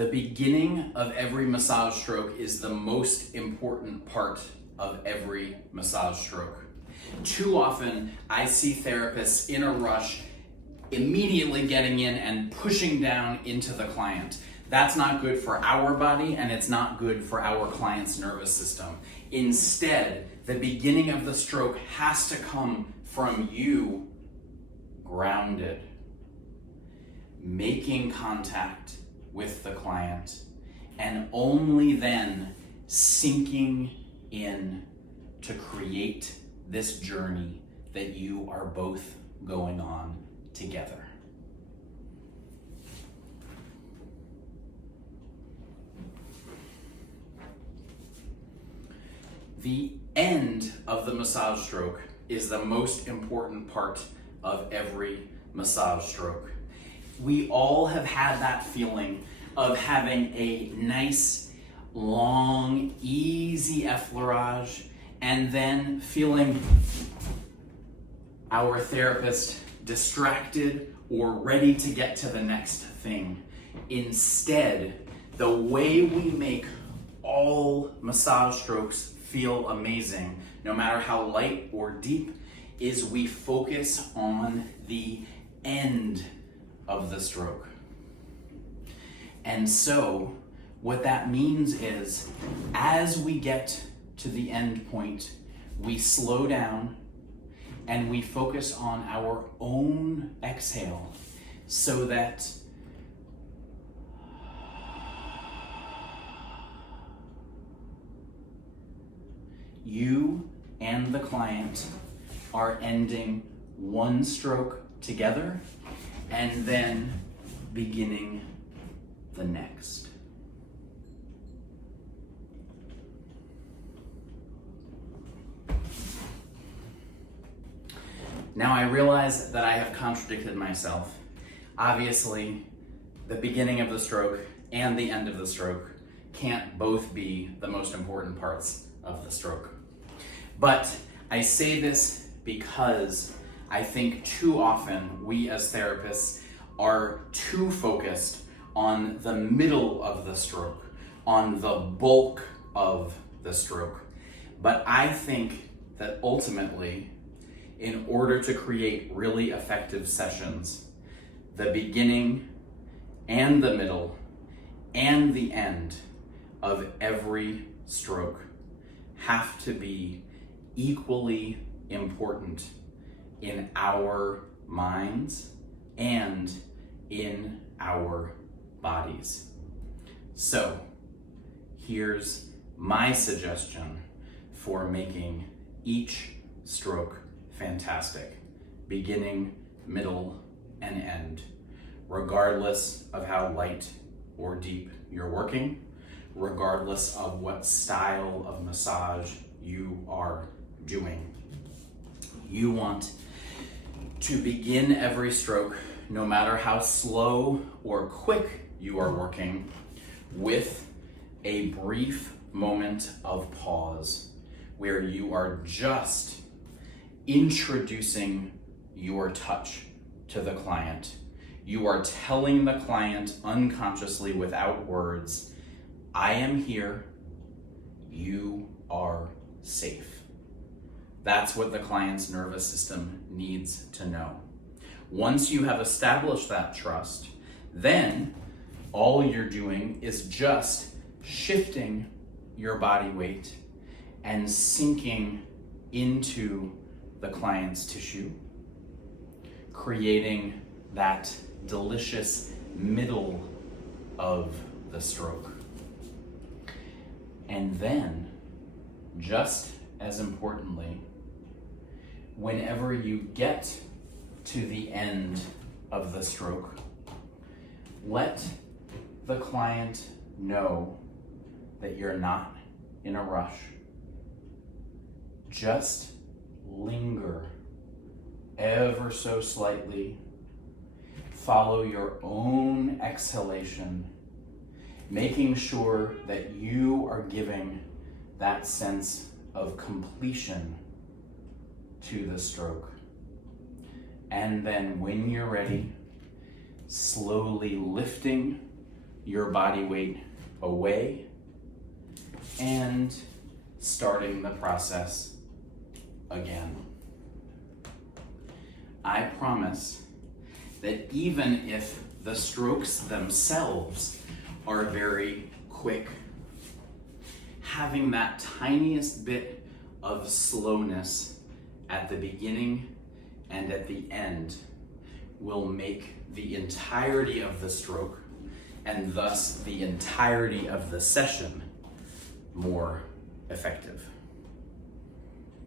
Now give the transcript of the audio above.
The beginning of every massage stroke is the most important part of every massage stroke. Too often, I see therapists in a rush, immediately getting in and pushing down into the client. That's not good for our body, and it's not good for our client's nervous system. Instead, the beginning of the stroke has to come from you grounded, making contact with the client, and only then sinking in to create this journey that you are both going on together. The end of the massage stroke is the most important part of every massage stroke. We all have had that feeling of having a nice, long, easy effleurage, and then feeling our therapist distracted or ready to get to the next thing. Instead, the way we make all massage strokes feel amazing, no matter how light or deep, is we focus on the end of the stroke. And so what that means is, as we get to the end point, we slow down and we focus on our own exhale so that you and the client are ending one stroke together and then beginning the next. Now I realize that I have contradicted myself. Obviously, the beginning of the stroke and the end of the stroke can't both be the most important parts of the stroke. But I say this because I think too often we as therapists are too focused on the middle of the stroke, on the bulk of the stroke. But I think that ultimately, in order to create really effective sessions, the beginning and the middle and the end of every stroke have to be equally important in our minds and in our bodies. So here's my suggestion for making each stroke fantastic, beginning, middle, and end, regardless of how light or deep you're working, regardless of what style of massage you are doing. You want to begin every stroke, no matter how slow or quick you are working, with a brief moment of pause where you are just introducing your touch to the client. You are telling the client unconsciously without words, I am here, you are safe. That's what the client's nervous system needs to know. Once you have established that trust, then all you're doing is just shifting your body weight and sinking into the client's tissue, creating that delicious middle of the stroke. And then, just as importantly, whenever you get to the end of the stroke, let the client know that you're not in a rush. Just linger ever so slightly. Follow your own exhalation, making sure that you are giving that sense of completion to the stroke. And then when you're ready, slowly lifting your body weight away and starting the process again. I promise that even if the strokes themselves are very quick, having that tiniest bit of slowness at the beginning and at the end will make the entirety of the stroke, and thus the entirety of the session, more effective.